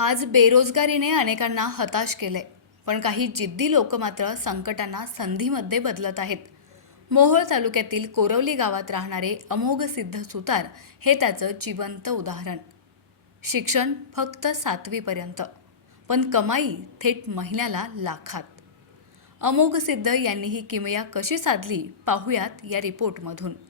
आज बेरोजगारीने अनेकांना हताश केले पण काही जिद्दी लोक मात्र संकटांना संधीमध्ये बदलत आहेत. मोहोळ तालुक्यातील कोरवली गावात राहणारे अमोघ सिद्ध सुतार हे त्याचं जिवंत उदाहरण. शिक्षण फक्त सातवीपर्यंत पण कमाई थेट महिन्याला लाखात. अमोघ सिद्ध यांनी ही किमया कशी साधली पाहुयात या रिपोर्टमधून.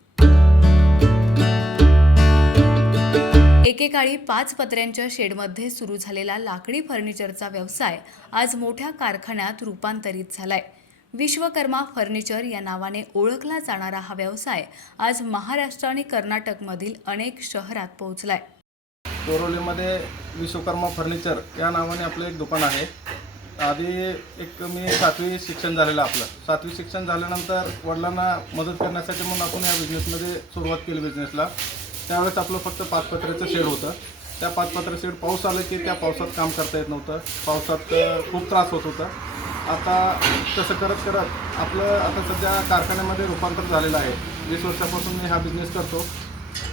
एकेकाळी पाच पत्र्यांच्या शेडमध्ये सुरू झालेला लाकडी फर्निचरचा व्यवसाय आज मोठ्या कारखान्यात रूपांतरित झालाय. विश्वकर्मा फर्निचर या नावाने ओळखला जाणारा हा व्यवसाय आज महाराष्ट्र आणि कर्नाटकमधील अनेक शहरात पोहोचलाय. बोरोलीमध्ये विश्वकर्मा फर्निचर या नावाने आपलं एक दुकान आहे. आधी एक मी सातवी शिक्षण झालेलं आपलं. सातवी शिक्षण झाल्यानंतर वडिलांना मदत करण्यासाठी म्हणून आपण या बिझनेसमध्ये सुरुवात केली बिझनेसला त्यावेळेस आपलं फक्त पाचपत्र्याचं शेड होतं. त्या पाचपत्र शेड पाऊस आलं की त्या पावसात काम करता येत नव्हतं. पावसात खूप त्रास होत होता. आता तसं करत करत आपलं आता सध्या कारखान्यामध्ये रूपांतर झालेलं आहे. वीस वर्षापासून मी हा बिझनेस करतो.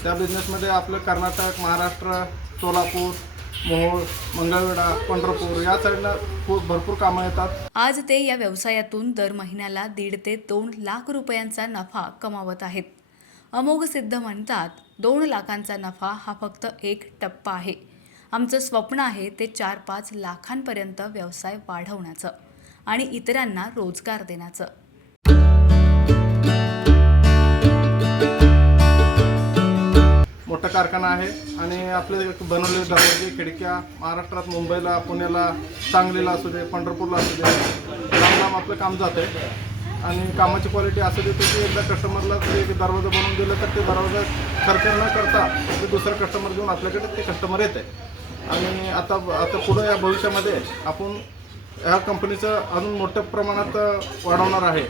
त्या बिझनेसमध्ये आपलं कर्नाटक महाराष्ट्र सोलापूर मोहोळ मंगळवेढा पंढरपूर या साईडनं खूप भरपूर कामं येतात. आज ते या व्यवसायातून दर महिन्याला दीड ते दोन लाख रुपयांचा नफा कमावत आहेत. अमोघ सिद्ध म्हणतात दोन लाखांचा नफा हा फक्त एक टप्पा आहे. आमचं स्वप्न आहे ते चार पाच लाखांपर्यंत व्यवसाय वाढवण्याचं आणि इतरांना रोजगार देण्याचं. मोठा कारखाना आहे आणि आपले बनवलेले दरवाजे खिडक्या महाराष्ट्रात मुंबईला पुण्याला सांगलीला असू दे पंढरपूरला असू दे लांब लांब आपलं काम जातं आहे आणि कामाची क्वालिटी असं देतो की एकदा कस्टमरला ते एक दरवाजा बनवून दिलं तर ते दरवाजा खर्च न करता ते दुसरं कस्टमर घेऊन आपल्याकडे ते कस्टमर येते आणि आता आता पुढं या भविष्यामध्ये आपण ह्या कंपनीचं अजून मोठ्या प्रमाणात वाढवणार आहे.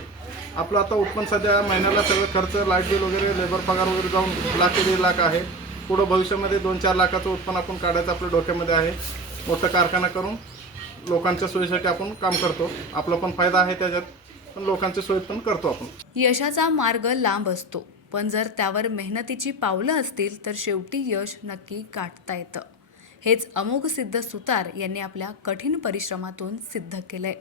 आपलं आता उत्पन्न सध्या महिन्याला सगळं खर्च लाइट बिल वगैरे लेबर पगार वगैरे जाऊन लाख ते दीड लाख आहे. पुढं भविष्यामध्ये दोन चार लाखाचं उत्पन्न आपण काढायचं आपल्या डोक्यामध्ये आहे. मोठं कारखाना करून लोकांच्या सोयीसाठी आपण काम करतो. आपला पण फायदा आहे त्याच्यात. पण लोकांच्या सोय पण करतो आपण. यशाचा मार्ग लांब असतो पण जर त्यावर मेहनतीची पावलं असतील तर शेवटी यश नक्की गाठता येतं. हेच अमोघ सिद्ध सुतार यांनी आपल्या कठीण परिश्रमातून सिद्ध केलंय.